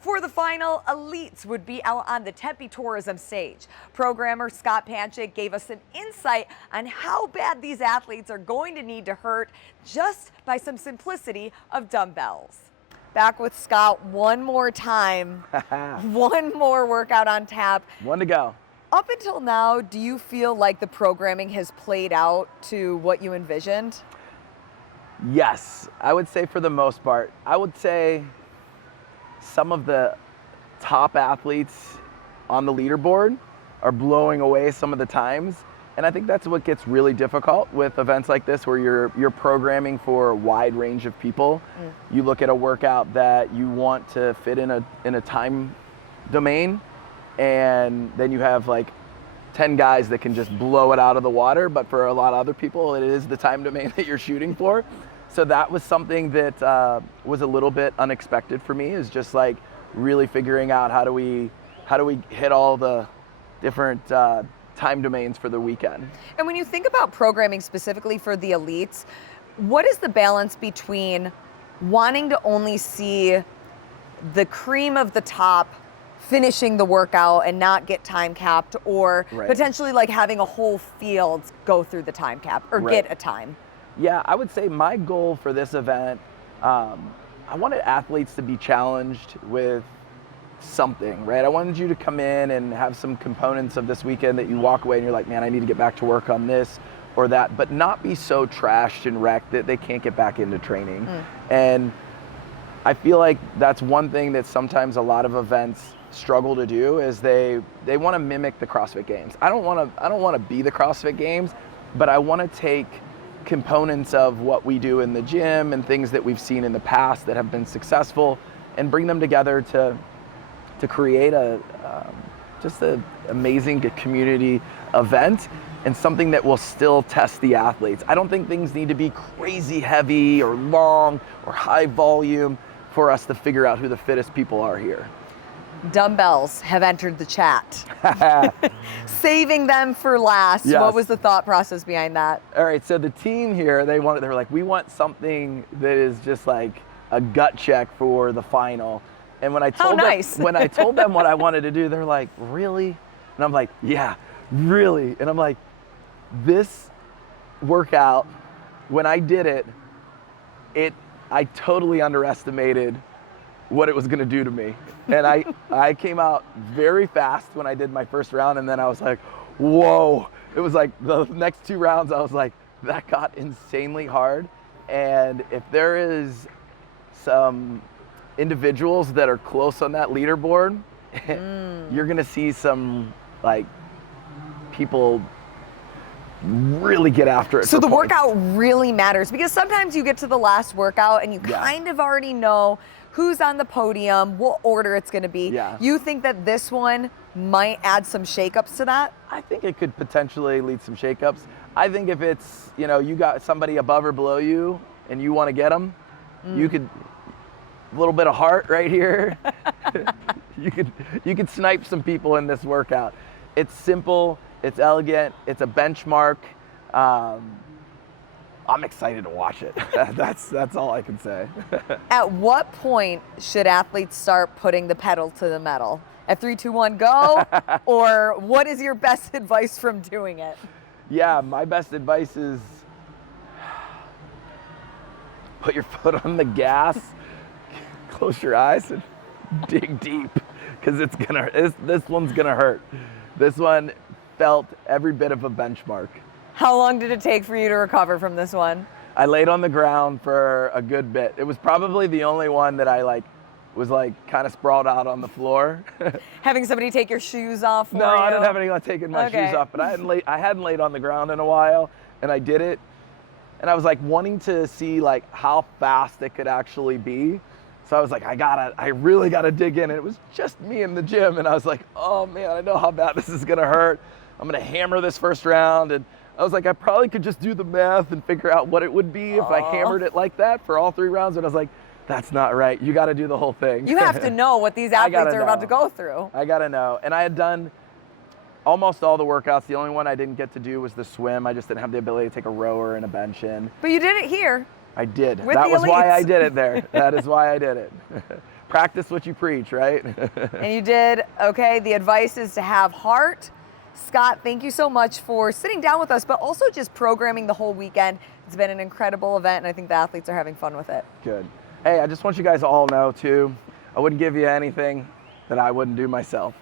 For the final, elites would be out on the Tempe Tourism stage. Programmer Scott Panchik gave us an insight on how bad these athletes are going to need to hurt just by some simplicity of dumbbells. Back with Scott one more time. One more workout on tap. One to go. Up until now, do you feel like the programming has played out to what you envisioned? Yes, I would say for the most part. I would say some of the top athletes on the leaderboard are blowing away some of the times. And I think that's what gets really difficult with events like this, where you're programming for a wide range of people. You look at a workout that you want to fit in a time domain, and then you have like 10 guys that can just blow it out of the water, but for a lot of other people, it is the time domain that you're shooting for. So that was something that was a little bit unexpected for me, is just like really figuring out how do we hit all the different time domains for the weekend. And when you think about programming specifically for the elites, what is the balance between wanting to only see the cream of the top finishing the workout and not get time capped, or potentially like having a whole field go through the time cap or get a time? Yeah, I would say my goal for this event, I wanted athletes to be challenged with something, right? I wanted you to come in and have some components of this weekend that you walk away and you're like, man, I need to get back to work on this or that, but not be so trashed and wrecked that they can't get back into training. And I feel like that's one thing that sometimes a lot of events struggle to do, is they want to mimic the CrossFit Games. I don't want to be the CrossFit Games, but I want to take components of what we do in the gym and things that we've seen in the past that have been successful and bring them together to create just an amazing community event, and something that will still test the athletes. I don't think things need to be crazy heavy or long or high volume for us to figure out who the fittest people are here. Dumbbells have entered the chat. Saving them for last. Yes. What was the thought process behind that? All right, so the team here, they were like, we want something that is just like a gut check for the final. And when I told when I told them what I wanted to do, they're like, really? And I'm like, yeah, really. And I'm like, this workout, when I did it, I totally underestimated what it was gonna do to me. And I came out very fast when I did my first round, and then I was like, whoa. It was like the next two rounds, I was like, that got insanely hard. And if there is some individuals that are close on that leaderboard, you're gonna see some like people really get after it. So the workout really matters, because sometimes you get to the last workout and you kind of already know who's on the podium, what order it's going to be. You think that this one might add some shakeups to that? I think it could potentially lead some shakeups. I think if it's, you got somebody above or below you and you want to get them, you could, a little bit of heart right here. you could snipe some people in this workout. It's simple, it's elegant, it's a benchmark. I'm excited to watch it. That's all I can say. At what point should athletes start putting the pedal to the metal? At 3, 2, 1, go? Or what is your best advice from doing it? Yeah, my best advice is put your foot on the gas, close your eyes, and dig deep, because this one's gonna hurt. This one felt every bit of a benchmark. How long did it take for you to recover from this one? I laid on the ground for a good bit. It was probably the only one that I was kind of sprawled out on the floor. Having somebody take your shoes off for you? No, I didn't have anyone taking my shoes off, but I hadn't laid on the ground in a while, and I did it. And I was wanting to see how fast it could actually be. So I was like, I really gotta dig in. And it was just me in the gym, and I was like, oh man, I know how bad this is gonna hurt. I'm gonna hammer this first round. And I was like, I probably could just do the math and figure out what it would be if I hammered it like that for all 3 rounds. And I was like, that's not right. You got to do the whole thing. You have to know what these athletes are about to go through. I got to know. And I had done almost all the workouts. The only one I didn't get to do was the swim. I just didn't have the ability to take a rower and a bench in. But you did it here. I did. That was why I did it there. That is why I did it. practice what you preach, right? And you did. Okay, the advice is to have heart. Scott, thank you so much for sitting down with us, but also just programming the whole weekend. It's been an incredible event, and I think the athletes are having fun with it. Good. Hey, I just want you guys to all know, too, I wouldn't give you anything that I wouldn't do myself.